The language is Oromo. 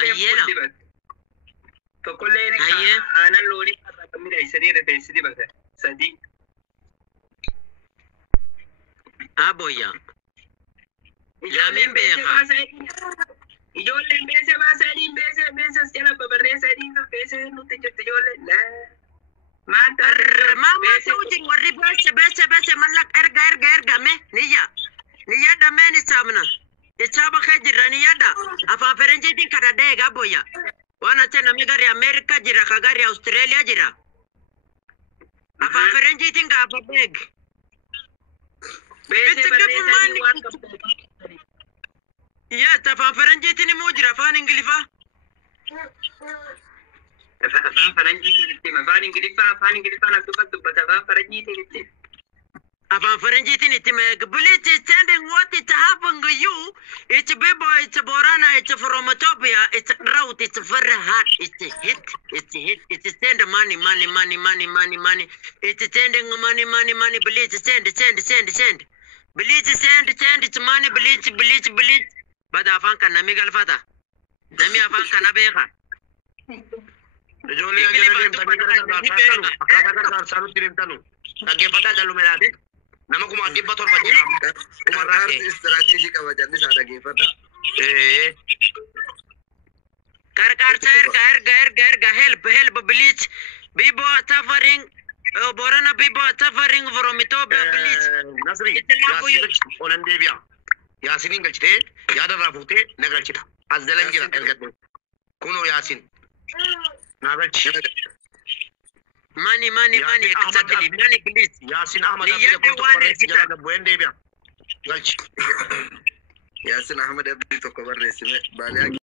فولي فكل أنا اللوري أكمل عيسى رتيسي بس سدي أبويا لامين بيخا يجولن بيسه باسدين بيسه سيلا ببريسه دين بيسه نوتي تجولن لا ما تر ما توجي وري بس ملك ارجع نيا دمني سامنا يتابع خجر نيا دا أفا فرنجي دين كذا ده أبويا وانا تنا ميغاري أمريكا جرا كغاري أستراليا جرا أفا فرنجي دين كأبا بيج بيسه بريسه يا تفا فرنجي تني موجرا فان انجليفا فان فرنجي تني ما فان انجليفا نكتب تبتا فرنجي تني أفا فرنجي تني تما قبلت standing what it happened to you it's bebo it's borana it's from Ethiopia it's drought it's very hard it's hit it's send money it's sending money bleach send bleach send it's money bleach bada afan kan nami galfata nami afan kan abeka joli ajere tani saru tirim tanu age pata chalu merate namaku ma dibba tor bajira umarate strategy ka wajan sada ge pata kar gair help bleach bibo suffering borana bibo suffering from Ethiopia bleach nasri Hollandia Yasin galchite yada rafute nagalchita azdalan jira ergat kuno Yasin nagalchi money exactly money please Yasin Ahmad abdi ko yada buende bia galchi Yasin Ahmad abdi to ko barre sime bale